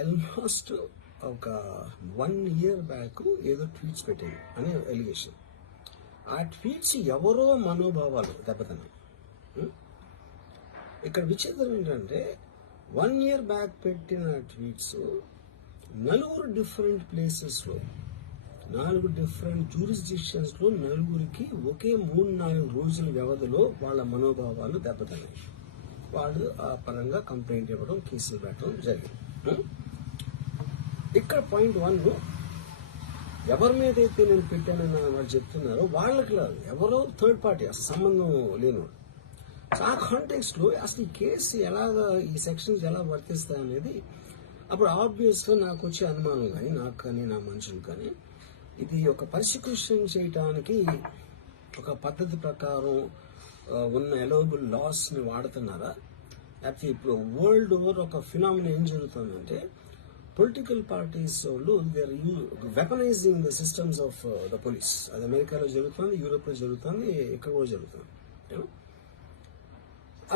Almost ఒక 1 year back ఏదో tweets పెట్టింది అనే ఎలిగేషన్. ఆ ట్వీట్స్ ఎవరో మనోభావాలు దెబ్బతిన్నాయి. ఇక్కడ విచిత్రం ఏంటంటే 1 year బ్యాక్ పెట్టిన ట్వీట్స్ 4 డిఫరెంట్ ప్లేసెస్లో 4 డిఫరెంట్ జ్యూరిస్డిక్షన్స్లో 4కి ఒకే 3-4 రోజుల వ్యవధిలో వాళ్ళ మనోభావాలు దెబ్బతిన్నాయి. వాళ్ళు ఆ పరంగా కంప్లైంట్ ఇవ్వడం, కేసులు పెట్టడం జరిగింది. ఇక్కడ పాయింట్ 1, ఎవరి మీద అయితే నేను పెట్టానని వాళ్ళు చెప్తున్నారో వాళ్ళకి లేదు, ఎవరో థర్డ్ పార్టీ, అసలు సంబంధం లేనివాడు. సో ఆ కాంటెక్స్ట్ లో అసలు ఈ కేసు ఎలాగా, ఈ సెక్షన్స్ ఎలా వర్తిస్తాయి అనేది అప్పుడు ఆబ్వియస్ గా నాకు వచ్చే అనుమానం కానీ, నాకు కానీ నా మనుషులు కానీ, ఇది ఒక పర్సిక్యూషన్ చేయటానికి ఒక పద్ధతి ప్రకారం ఉన్న ఎలవబుల్ లాస్ ని వాడుతున్నారా, లేకపోతే ఇప్పుడు వరల్డ్ ఓవర్ ఒక ఫినామినా ఏం జరుగుతుందంటే పొలిటికల్ పార్టీస్ వాళ్ళు they are weaponising the systems of the police. అది అమెరికాలో జరుగుతుంది, యూరోప్ లో జరుగుతుంది, ఇక్కడ కూడా జరుగుతుంది.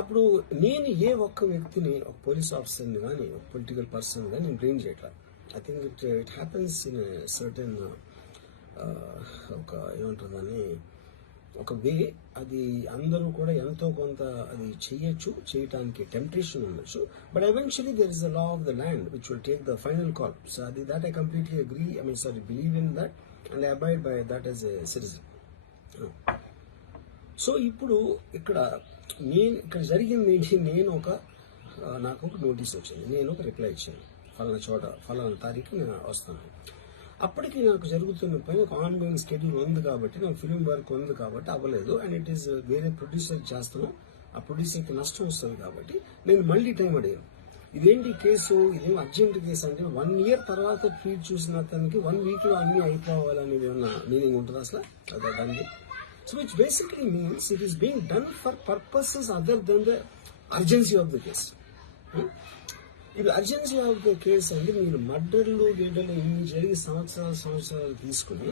అప్పుడు నేను ఏ ఒక్క వ్యక్తిని, ఒక పోలీస్ ఆఫీసర్ని కానీ, ఒక పొలిటికల్ పర్సన్ కానీ నేను బ్లేమ్ చేయట్లేదు. I think it happens in certain ఒక ఏమంటారు దాన్ని, ఒక వే. అది అందరూ కూడా ఎంతో కొంత అది చేయటానికి టెంప్టేషన్ ఉండొచ్చు. But eventually there is the law of the land which will take the final call. So అది that I completely agree, believe in that and I abide by that as a citizen. So ఇప్పుడు ఇక్కడ జరిగింది ఏంటి, నాకు ఒక notice వచ్చింది, నేను ఒక రిప్లై ఇచ్చాను, ఫలానా చోట ఫలానా తారీఖు నేను వస్తాను. అప్పటికి నాకు జరుగుతున్న పని ఒక ఆన్గోయింగ్ స్కెడ్యూల్ ఉంది కాబట్టి, నాకు ఫిలిం వర్క్ ఉంది కాబట్టి అవ్వలేదు. అండ్ ఇట్ ఈస్ వేరే ప్రొడ్యూసర్ చేస్తున్నాం, ఆ ప్రొడ్యూసర్కి నష్టం వస్తుంది కాబట్టి నేను మళ్ళీ టైం అడిగాను. ఇదేంటి కేసు, ఇదేం అర్జెంట్ కేసు అంటే 1 year తర్వాత ట్వీట్ చూసిన అతనికి 1 week లో అన్ని అయిపోవాలనేది ఏమన్నా మీనింగ్ ఉంటుంది అసలు దానికి? So which basically means it is being done for purposes other than the urgency of the case. ఇది అర్జెన్సీ ఆఫ్ ద కేసు అంటే మీరు మర్డర్లు ఇన్ని జరిగి సంవత్సరాలు తీసుకుని